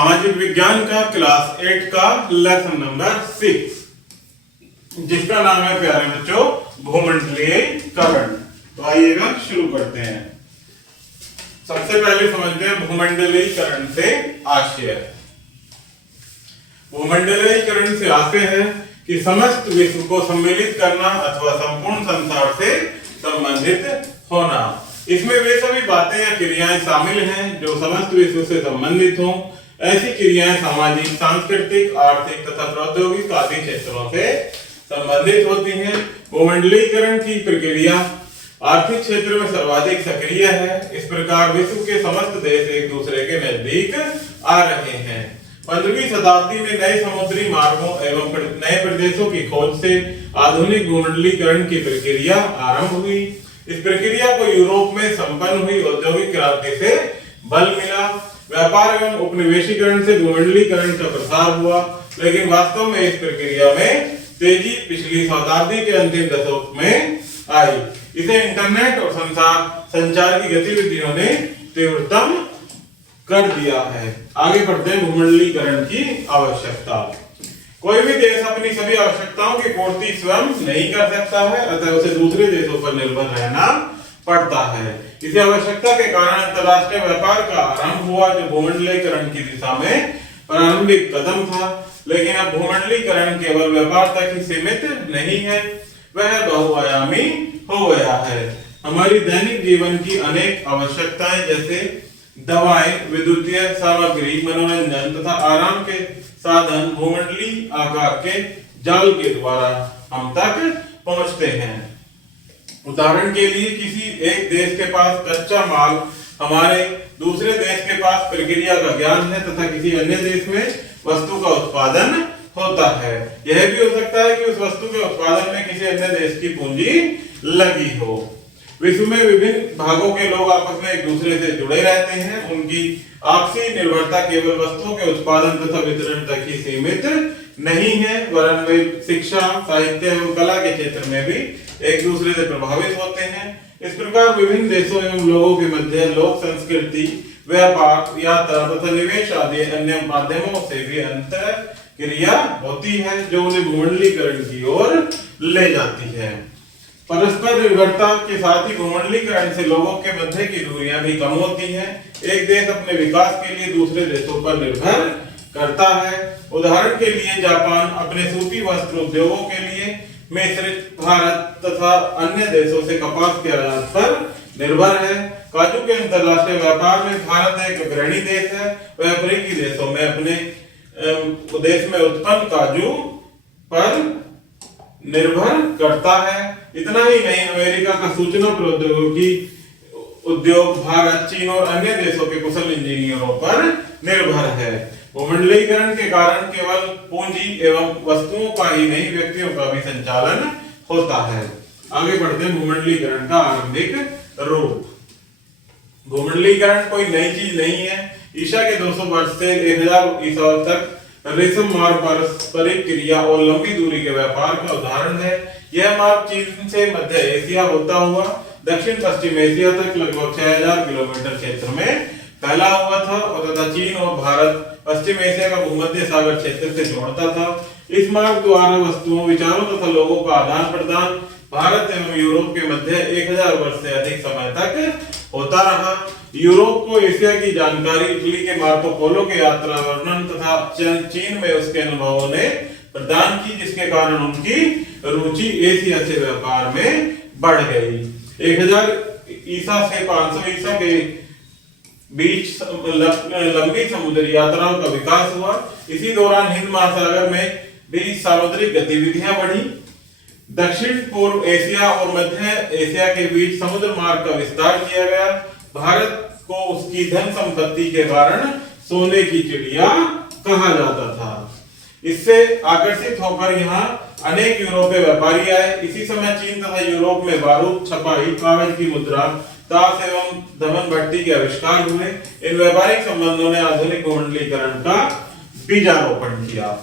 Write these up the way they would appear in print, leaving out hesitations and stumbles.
सामाजिक विज्ञान का क्लास 8 का लेसन नंबर 6, जिसका नाम है प्यारे बच्चों भूमंडलीयकरण। तो आइएगा शुरू करते हैं। सबसे पहले समझते हैं भूमंडलीकरण से आशय। भूमंडलीकरण से आशय है कि समस्त विश्व को सम्मिलित करना अथवा संपूर्ण संसार से संबंधित होना। इसमें वे सभी बातें या क्रियाएं शामिल हैं जो समस्त विश्व से संबंधित हों। ऐसी क्रियाएं सामाजिक, सांस्कृतिक, आर्थिक तथा प्रौद्योगिक आदि क्षेत्रों से संबंधित होती हैं। भूमंडलीकरण की प्रक्रिया आर्थिक क्षेत्र में सर्वाधिक सक्रिय है। इस प्रकार विश्व के समस्त देश एक दूसरे के नजदीक आ रहे हैं। 15वीं शताब्दी में नए समुद्री मार्गों एवं नए प्रदेशों की खोज से आधुनिक भूमंडलीकरण की प्रक्रिया आरंभ हुई। इस प्रक्रिया को यूरोप में संपन्न हुई औद्योगिक क्रांति से बल मिला। व्यापार एवं उपनिवेशीकरण से भूमंडलीकरण का प्रसार हुआ, लेकिन वास्तव में इस प्रक्रिया में तेजी पिछली शताब्दी के अंतिम दशक में आई। इसे इंटरनेट और संचार की गतिविधियों ने तीव्रतम कर दिया है। आगे बढ़ते हैं भूमंडलीकरण की आवश्यकता। कोई भी देश अपनी सभी आवश्यकताओं की पूर्ति स्वयं नहीं कर सकता है, अतः उसे दूसरे देशों पर निर्भर रहना पड़ता है। इसी आवश्यकता के कारण अंतरराष्ट्रीय व्यापार का आरंभ हुआ, जो भूमंडलीकरण की दिशा में प्रारंभिक कदम था। लेकिन अब भूमंडलीकरण केवल व्यापार तक ही सीमित नहीं है, वह बहुआयामी हो गया है। हमारी दैनिक जीवन की अनेक आवश्यकताएं जैसे दवाएं, विद्युतीय सामग्री, मनोरंजन तथा आराम के साधन भूमंडलीय आकार के जाल के द्वारा हम तक पहुंचते हैं। उदाहरण के लिए किसी एक देश के पास कच्चा माल, हमारे दूसरे देश के पास प्रक्रिया का ज्ञान है तथा किसी अन्य देश में वस्तु का उत्पादन होता है। यह भी हो सकता है कि उस वस्तु के उत्पादन में किसी अन्य देश की पूंजी लगी हो। विश्व में विभिन्न भागों के लोग आपस में एक दूसरे से जुड़े रहते हैं। उनकी आपसी निर्भरता केवल वस्तुओं के उत्पादन तथा वितरण तक ही सीमित नहीं है, वरन वे शिक्षा, साहित्य एवं कला के क्षेत्र में भी एक दूसरे से प्रभावित होते हैं। इस प्रकार विभिन्न देशों एवं लोगों के मध्य लोक संस्कृति, व्यापार, यात्रा तथा निवेश आदि अन्य माध्यमों से भी अंतर क्रिया होती है, जो उन्हें भूमंडलीकरण की ओर ले जाती है। परस्पर निर्भरता के साथ ही भूमंडलीकरण से लोगों के मध्य की दूरियां भी कम होती हैं। एक देश अपने विकास के लिए दूसरे देशों पर निर्भर करता है। उदाहरण के लिए जापान अपने सूती वस्त्र उद्योगों के लिए मिस्र, भारत तथा अन्य देशों से कपास के आयात पर निर्भर है। काजू के अंतरराष्ट्रीय व्यापार में भारत एक अग्रणी देश है। वह अफ्रीकी देशों में अपने देश में उत्पन्न काजू पर निर्भर करता है। इतना ही नहीं, अमेरिका का सूचना प्रौद्योगिकी उद्योग भारत, चीन और अन्य देशों के कुशल इंजीनियरों पर निर्भर है। भूमंडलीकरण के कारण केवल पूंजी एवं वस्तुओं का ही नहीं, व्यक्तियों का भी संचालन होता है। आगे बढ़ते हैं भूमंडलीकरण का आरंभिक रूप। भूमंडलीकरण कोई नई चीज नहीं है। ईसा के 200 वर्ष से 1000 ईसा तक रेशम मार्ग पारस्परिक क्रिया और लंबी दूरी के व्यापार का उदाहरण है। यह मार्ग चीन से मध्य एशिया होता हुआ दक्षिण पश्चिम एशिया तक लगभग 6000 किलोमीटर क्षेत्र में फैला हुआ था तथा चीन और भारत पश्चिम एशिया का भूमध्य सागर क्षेत्र से जोड़ता था। इस मार्ग द्वारा वस्तुओं, विचारों तथा लोगों का आदान प्रदान भारत एवं यूरोप के मध्य 1000 वर्ष से अधिक समय तक होता रहा। यूरोप को एशिया की जानकारी इटली के मार्को पोलो के यात्रा वर्णन तथा चीन में उसके अनुभवों ने प्रदान की, जिसके कारण उनकी रुचि एशिया से व्यापार में बढ़ गई। 1000 ईसा से 500 ईसा के बीच लंबी समुद्री यात्राओं का विकास हुआ। इसी दौरान हिंद महासागर में भी सामुद्रिक गतिविधियां बढ़ी। दक्षिण पूर्व एशिया और मध्य एशिया के बीच समुद्र मार्ग का विस्तार किया गया। भारत को उसकी धन संपत्ति के कारण सोने की चिड़िया कहा जाता था। इससे आकर्षित होकर यहाँ अनेक यूरोपीय व्यापारी आए। इसी समय चीन तथा यूरोप में बारूद, छपाई, कागज की मुद्रा, ताश एवं धमन भट्टी के आविष्कार हुए। इन व्यापारिक संबंधों ने आधुनिक भूमंडलीकरण का बीजारोपण किया।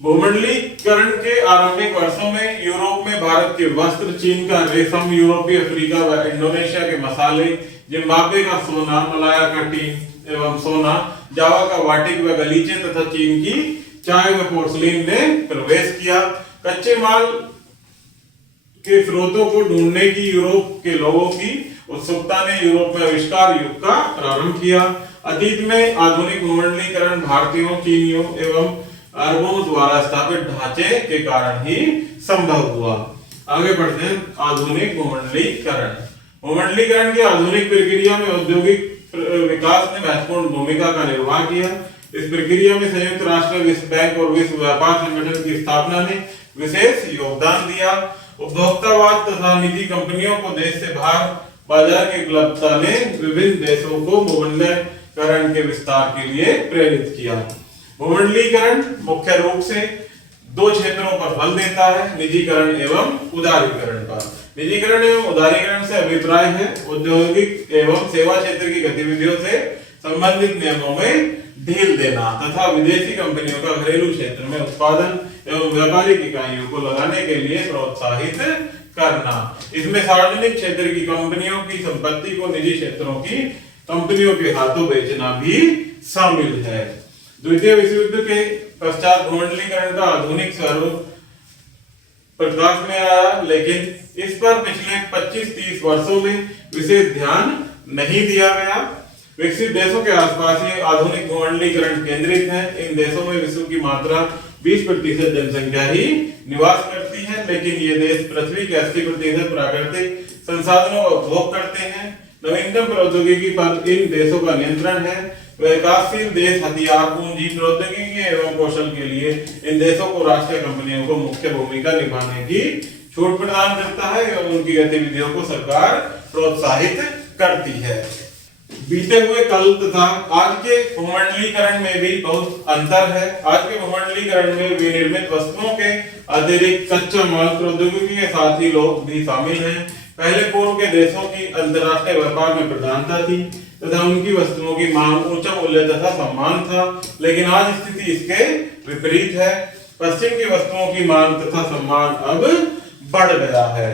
भूमंडलीकरण के आरंभिक वर्षों में यूरोप में भारत के वस्त्र, चीन का रेशम, यूरोपीय अफ्रीका व इंडोनेशिया के मसाले, जिम्बाब्वे का सोना, मलाया का टीन, एवं सोना, जावा का वाटिक व गलीचे तथा चीन की चाय व पोर्सलीन ने प्रवेश किया। कच्चे माल के स्रोतों को ढूंढने की यूरोप के लोगों की उत्सुकता ने यूरोप में आविष्कार युग का प्रारंभ किया। अतीत में आधुनिक भूमंडलीकरण भारतीयों, चीनियों एवं अरबों द्वारा स्थापित ढांचे के कारण ही संभव हुआ। आगे बढ़ते हैं आधुनिक भूमंडलीकरण। भूमंडलीकरण की आधुनिक प्रक्रिया में औद्योगिक विकास ने महत्वपूर्ण भूमिका का निर्वाह किया। इस प्रक्रिया में संयुक्त राष्ट्र, विश्व बैंक और विश्व व्यापार संगठन की स्थापना ने विशेष योगदान दिया। उपभोक्तावाद तथा निजी कंपनियों को देश से बाहर बाजार की उपलब्धता ने विभिन्न देशों को भूमंडलीकरण के विस्तार के लिए प्रेरित किया। भूमंडलीकरण मुख्य रूप से दो क्षेत्रों पर बल देता है, निजीकरण एवं उदारीकरण पर। निजीकरण एवं उदारीकरण से अभिप्राय है औद्योगिक एवं सेवा क्षेत्र की गतिविधियों से संबंधित नियमों में ढील देना तथा विदेशी कंपनियों का घरेलू क्षेत्र में उत्पादन एवं व्यापारिक इकाइयों को लगाने के लिए प्रोत्साहित करना। इसमें सार्वजनिक क्षेत्र की कंपनियों की संपत्ति को निजी क्षेत्रों की कंपनियों के हाथों बेचना भी शामिल है। द्वितीय विश्व युद्ध के पश्चात भूमंडलीकरण का आधुनिक स्वरूप प्रकाश में आया, लेकिन इस पर पिछले 25-30 वर्षों में विशेष ध्यान नहीं दिया गया। विकसित देशों के आसपास ही आधुनिक भूमंडलीकरण केंद्रित है। इन देशों में विश्व की मात्रा 20% जनसंख्या ही निवास करती है, लेकिन ये देश पृथ्वी के 80% प्राकृतिक संसाधनों का उपभोग करते हैं। नवीनतम प्रौद्योगिकी पर इन देशों का नियंत्रण है। विकासशील देश हथियार, पूंजी, प्रौद्योगिकी एवं कौशल के लिए इन देशों को राष्ट्रीय कंपनियों को मुख्य भूमिका निभाने की छूट प्रदान करता है एवं उनकी गतिविधियों को सरकार प्रोत्साहित करती है। बीते हुए कल तथा आज के भूमंडलीकरण में भी बहुत अंतर है। आज के भूमंडलीकरण में विनिर्मित वस्तुओं के अतिरिक्त कच्चा माल, प्रौद्योगिकी के साथ ही लोग भी शामिल हैं। पहले पूर्व के देशों की अंतर्राष्ट्रीय व्यापार में प्रधानता थी तथा उनकी वस्तुओं की मांग, ऊंचा मूल्य तथा सम्मान था, लेकिन आज स्थिति इसके विपरीत है। पश्चिम की वस्तुओं की मांग तथा सम्मान अब बढ़ गया है।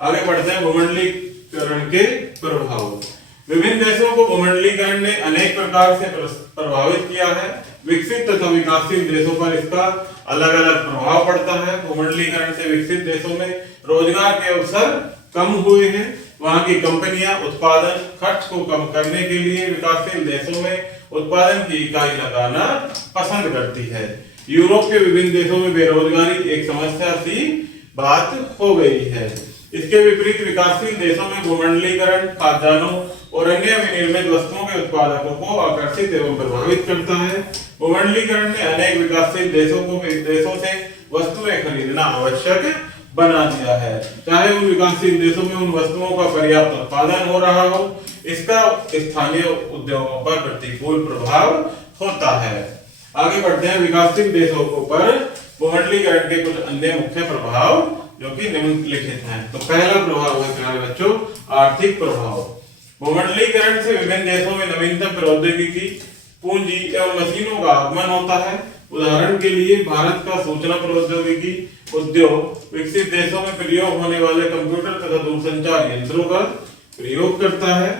आगे बढ़ते हैं भूमंडलीकरण के प्रभाव। विभिन्न देशों को भूमंडलीकरण ने अनेक प्रकार से प्रभावित किया है। विकसित तथा विकासशील देशों पर इसका अलग अलग प्रभाव पड़ता है। भूमंडलीकरण से विकसित देशों में रोजगार के अवसर कम हुए हैं। वहां की कंपनियां उत्पादन खर्च को कम करने के लिए विकासशील देशों में उत्पादन की इकाई लगाना पसंद करती है। यूरोप के विभिन्न देशों में बेरोजगारी एक समस्या सी बात हो गई है। इसके विपरीत विकासशील देशों में भूमंडलीकरण खाद्यान्नों और अन्य विनिर्मित वस्तुओं के उत्पादकों को आकर्षित एवं प्रभावित करता है। भूमंडलीकरण ने अनेक विकासशील देशों से वस्तुएं खरीदना आवश्यक बना दिया है, चाहे उन विकासशील देशों में उन वस्तुओं का पर्याप्त उत्पादन हो रहा हो। इसका स्थानीय उद्योगों पर प्रतिकूल प्रभाव होता है। आगे बढ़ते हैं विकासशील देशों पर भूमंडलीकरण के कुछ अन्य मुख्य प्रभाव जो कि निम्नलिखित हैं। तो पहला प्रभाव है प्यारे बच्चों, आर्थिक प्रभाव। भूमंडलीकरण से विभिन्न देशों में नवीनतम प्रौद्योगिकी, पूंजी एवं मशीनों का आगमन होता है। उदाहरण के लिए भारत का सूचना प्रौद्योगिकी उद्योग विकसित देशों में प्रयोग होने वाले कंप्यूटर तथा दूरसंचार यंत्रों का प्रयोग करता है।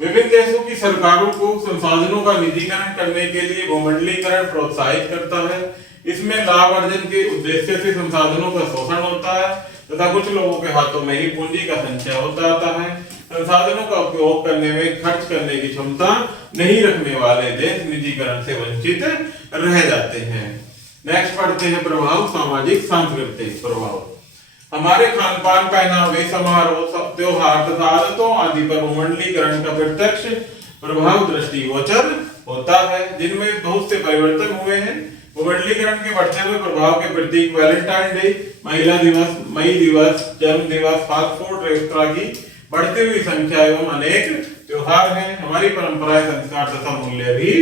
विभिन्न देशों की सरकारों को संसाधनों का निजीकरण करने के लिए भूमंडलीकरण प्रोत्साहित करता है। इसमें लाभ अर्जन के उद्देश्य से संसाधनों का शोषण होता है तथा कुछ लोगों के हाथों में ही पूंजी का संचय होता आता है। संसाधनों का उपयोग करने में खर्च करने की क्षमता नहीं रखने वाले देश निजीकरण से वंचित रह जाते हैं। नेक्स्ट पढ़ते हैं प्रभाव, सामाजिक सांस्कृतिक प्रभाव। हमारे खान पान, पहनावे, समारोह, त्योहार तथा आदतों आदि पर भूमंडलीकरण का प्रत्यक्ष प्रभाव दृष्टिगोचर होता है, जिनमें बहुत से परिवर्तन हुए हैं। भूमंडलीकरण के बढ़ते हुए प्रभाव के प्रतीक वैलेंटाइन डे, महिला दिवस, मई दिवस, जन्म दिवस, फास्ट फूड रेस्तरां की बढ़ती हुई संख्या एवं अनेक त्योहार हैं। हमारी परंपराएं, संस्कार तथा मूल्य भी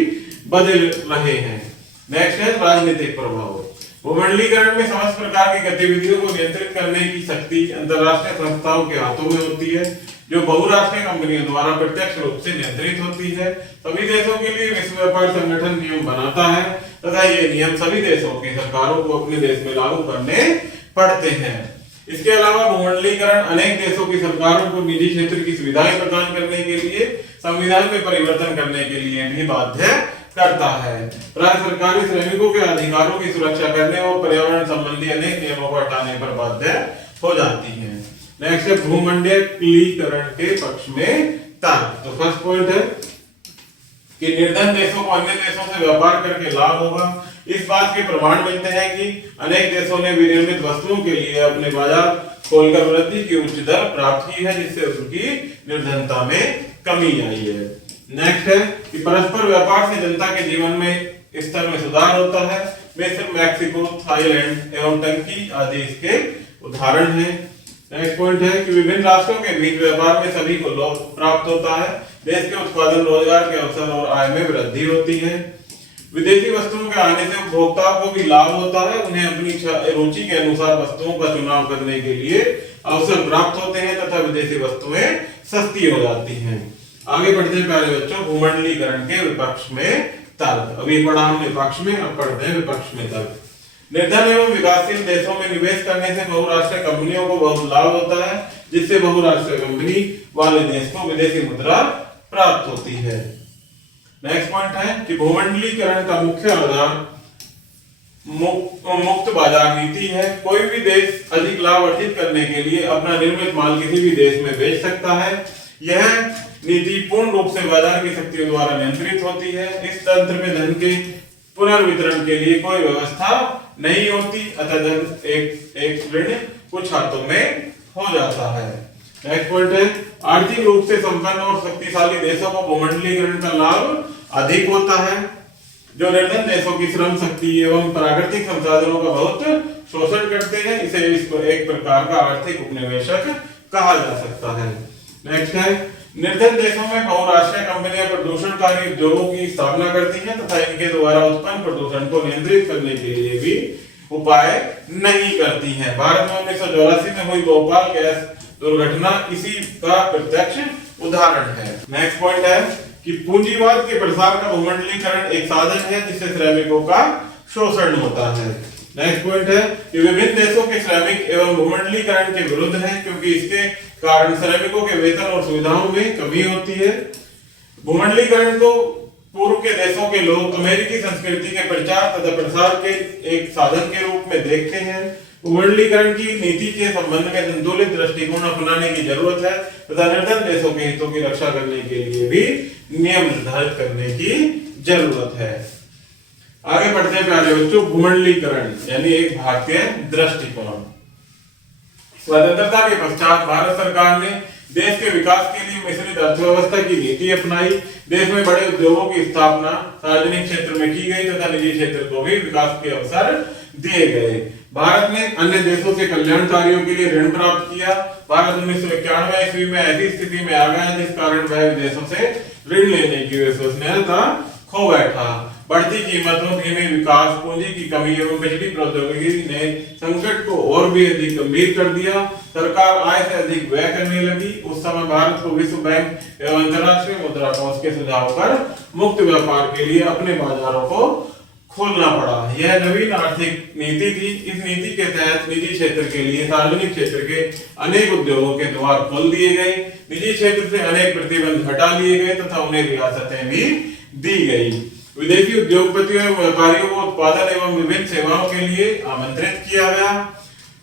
बदल रहे हैं। नेक्स्ट है राजनीतिक प्रभाव। भूमंडलीकरण में समस्त प्रकार की गतिविधियों को नियंत्रित करने की शक्ति अंतरराष्ट्रीय संस्थाओं के हाथों में होती है, जो बहुराष्ट्रीय कंपनियों द्वारा प्रत्यक्ष रूप से नियंत्रित होती है। सभी देशों के लिए विश्व व्यापार संगठन नियम बनाता है तथा ये नियम सभी देशों की सरकारों को अपने देश में लागू करने पड़ते हैं। इसके अलावा भूमंडलीकरण अनेक देशों की सरकारों को निजी क्षेत्र की सुविधाएं प्रदान करने के लिए संविधान में परिवर्तन करने के लिए भी बाध्य करता है। प्राय सरकारी श्रमिकों के अधिकारों की सुरक्षा करने और पर्यावरण संबंधी अनेक नियमों को हटाने पर बाध्य हो जाती है। नेक्स्ट है भूमंडलीकरण के पक्ष में तर्क। तो फर्स्ट पॉइंट है कि निर्धन देशों को अन्य देशों से व्यापार करके लाभ होगा। इस बात के प्रमाण मिलते हैं कि अनेक देशों ने विनिर्मित वस्तुओं के लिए अपने बाजार खोलकर वृद्धि की उच्च दर प्राप्त की है, जिससे उनकी निर्धनता में कमी आई है। नेक्स्ट है कि परस्पर व्यापार से जनता के जीवन में स्तर में सुधार होता है। मिस्र, मैक्सिको, थाईलैंड एवं टर्की आदि इसके उदाहरण हैं। नेक्स्ट पॉइंट है कि विभिन्न राष्ट्रों के बीच व्यापार में सभी को लाभ प्राप्त होता है। देश के उत्पादन, रोजगार के अवसर और आय में वृद्धि होती है। विदेशी वस्तुओं के आने से उपभोक्ताओं को भी लाभ होता है। उन्हें अपनी रुचि के अनुसार वस्तुओं का चुनाव करने के लिए अवसर प्राप्त होते हैं तथा विदेशी वस्तुएं सस्ती हो जाती हैं। आगे बढ़ते हैं प्यारे बच्चों, भूमंडलीकरण के विपक्ष में तर्क। अभी पढ़ा हमने पक्ष में, अब पढ़ते हैं विपक्ष में तर्क। निर्धन एवं विकासशील देशों में निवेश करने से बहुराष्ट्रीय कंपनियों को बहुत लाभ होता है, जिससे बहुराष्ट्रीय कंपनी वाले देश को विदेशी मुद्रा प्राप्त होती है। नेक्स्ट पॉइंट है कि भूमंडलीकरण का मुख्य आधार मुक्त बाजार नीति है। कोई भी देश अधिक लाभ अर्जित करने के लिए अपना निर्मित माल किसी भी देश में बेच सकता है। यह नीति पूर्ण रूप से बाजार की शक्तियों द्वारा नियंत्रित होती है। इस तंत्र में धन के पुनर्वितरण के लिए कोई व्यवस्था नहीं होती, अतः धन एक ऋण कुछ हाथों में हो जाता है। नेक्स्ट पॉइंट है आर्थिक रूप से संपन्न और शक्तिशाली देशों को भूमंडलीकरण का लाभ अधिक होता है। जो निर्धन देशों की श्रम शक्ति एवं प्राकृतिक संसाधनों का बहुत शोषण करते हैं, इसे इसको एक प्रकार का आर्थिक उपनिवेशक कहा जा सकता है। नेक्स्ट है निर्धन देशों में बहुराष्ट्रीय कंपनियां प्रदूषणकारी उद्योगों की स्थापना करती हैं तथा इनके द्वारा उत्पन्न प्रदूषण को नियंत्रित करने के लिए भी उपाय नहीं करती हैं। भारत में 1984 में हुई भोपाल गैस दुर्घटना इसी का प्रत्यक्ष उदाहरण है। नेक्स्ट पॉइंट है कि पूंजीवाद के प्रसार का भूमंडलीकरण एक साधन है जिससे श्रमिकों का शोषण होता है। नेक्स्ट पॉइंट है कि विभिन्न देशों के श्रमिक एवं भूमंडलीकरण के विरुद्ध हैं, क्योंकि इसके कारण श्रमिकों के वेतन और सुविधाओं में कमी होती है। भूमंडलीकरण को पूर्व के देशों के लोग अमेरिकी संस्कृति के प्रचार तथा प्रसार के एक साधन के रूप में देखते हैं। भूमंडलीकरण की नीति के संबंध में संतुलित दृष्टिकोण अपनाने की जरूरत है तथा निर्धन देशों के हितों की रक्षा करने के लिए भी नियम निर्धारित करने की जरूरत है। आगे बढ़ते हैं प्यारे बच्चों, भूमंडलीकरण यानी एक भारतीय दृष्टिकोण। स्वतंत्रता के पश्चात भारत सरकार ने देश के विकास के लिए मिश्रित अर्थव्यवस्था की नीति अपनाई। देश में बड़े उद्योगों की स्थापना सार्वजनिक क्षेत्र में की गई तथा निजी क्षेत्र को भी विकास के अवसर दिए गए। भारत ने अन्य देशों से कल्याण कार्यों के लिए ऋण प्राप्त किया। भारत 1991 ईस्वी में ऐसी स्थिति में आ गया जिस कारण वह विदेशों से ऋण लेने की विश्वसनीयता खो बैठा। बढ़ती कीमतों, धीमे विकास, पूंजी की कमी एवं बिजली प्रौद्योगिकी ने संकट को और भी अधिक गंभीर कर दिया। सरकार आय से अधिक व्यय करने लगी। उस समय भारत को विश्व बैंक एवं अंतर्राष्ट्रीय मुद्रा कोष के सुझाव पर मुक्त व्यापार के लिए अपने बाजारों को खोलना पड़ा। यह नवीन आर्थिक नीति थी। इस नीति के तहत निजी क्षेत्र के लिए सार्वजनिक क्षेत्र के अनेक उद्योगों के द्वार खोल दिए गए, निजी क्षेत्र से अनेक प्रतिबंध हटा लिए गए तथा उन्हें रियासतें भी दी गई। विदेशी उद्योगपतियों एवं व्यापारियों को उत्पादन एवं विभिन्न सेवाओं के लिए आमंत्रित किया गया।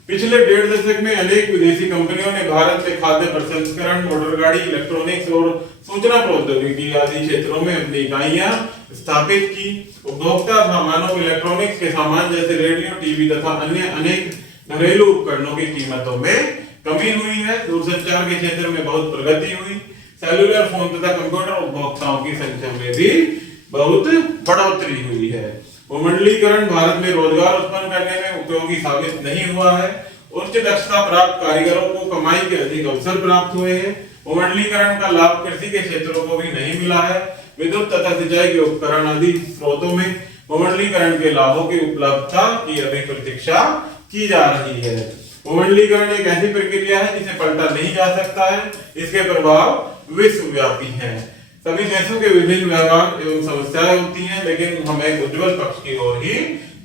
पिछले 1.5 दशक में अनेक विदेशी कंपनियों ने भारत से खाद्य प्रसंस्करण, मोटर गाड़ी, इलेक्ट्रॉनिक्स और सूचना प्रौद्योगिकी आदि क्षेत्रों में अपनी इकाइयां स्थापित की। उपभोक्ता सामानों, इलेक्ट्रॉनिक्स के सामान जैसे रेडियो, टीवी तथा अन्य अनेक घरेलू उपकरणों की कीमतों में कमी हुई है। दूरसंचार के क्षेत्र में बहुत प्रगति हुई। सेलुलर फोन तथा कंप्यूटर उपभोक्ताओं की संख्या में भी बहुत बढ़ोतरी हुई है। भूमंडलीकरण भारत में रोजगार उत्पन्न करने में उपयोगी साबित नहीं हुआ है। उच्च दक्षता प्राप्त कारीगरों को कमाई के अधिक अवसर प्राप्त हुए हैं। भूमंडलीकरण का लाभ कृषि के क्षेत्रों को भी नहीं मिला है। विद्युत तथा सिंचाई के उपकरण आदि स्रोतों में भूमंडलीकरण के लाभों की उपलब्धता की अभी प्रतीक्षा की जा रही है। भूमंडलीकरण एक ऐसी प्रक्रिया है जिसे पलटा नहीं जा सकता है। इसके प्रभाव विश्वव्यापी हैं। सभी देशों के विभिन्न व्यवहार एवं समस्याएं होती हैं, लेकिन हमें उज्जवल पक्ष की ओर ही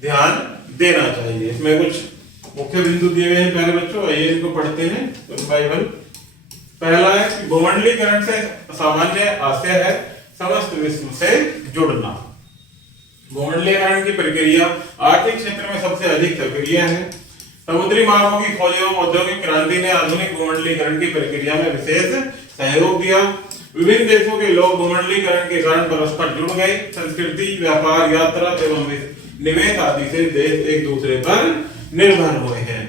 ध्यान देना चाहिए। इसमें कुछ मुख्य बिंदु दिए गए हैं प्यारे बच्चों, आइए इनको पढ़ते हैं वन बाय वन। पहला है कि भूमंडलीकरण से सामान्य आशय है समस्त विश्व से जुड़ना। भूमंडलीकरण की प्रक्रिया आर्थिक क्षेत्र में सबसे अधिक सक्रिय है। समुद्री मार्गों की खोज एवं औद्योगिक क्रांति ने आधुनिक भूमंडलीकरण की प्रक्रिया में विशेष सहयोग दिया। विभिन्न देशों के लोग भूमंडलीकरण के कारण परस्पर जुड़ गए। संस्कृति, व्यापार, यात्रा एवं निवेश आदि से देश एक दूसरे पर निर्भर हुए हैं।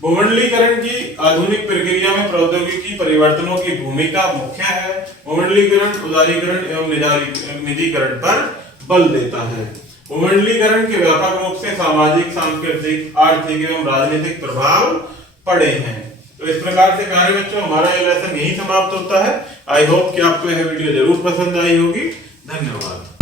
भूमंडलीकरण की आधुनिक प्रक्रिया में प्रौद्योगिकी परिवर्तनों की भूमिका मुख्य है। भूमंडलीकरण उदारीकरण एवं निजीकरण पर बल देता है। भूमंडलीकरण के व्यापक रूप से सामाजिक, सांस्कृतिक, आर्थिक एवं राजनीतिक प्रभाव पड़े हैं। तो इस प्रकार से प्यारे बच्चों हमारा ये लेसन यही समाप्त होता है। आई होप कि आपको यह वीडियो जरूर पसंद आई होगी। धन्यवाद।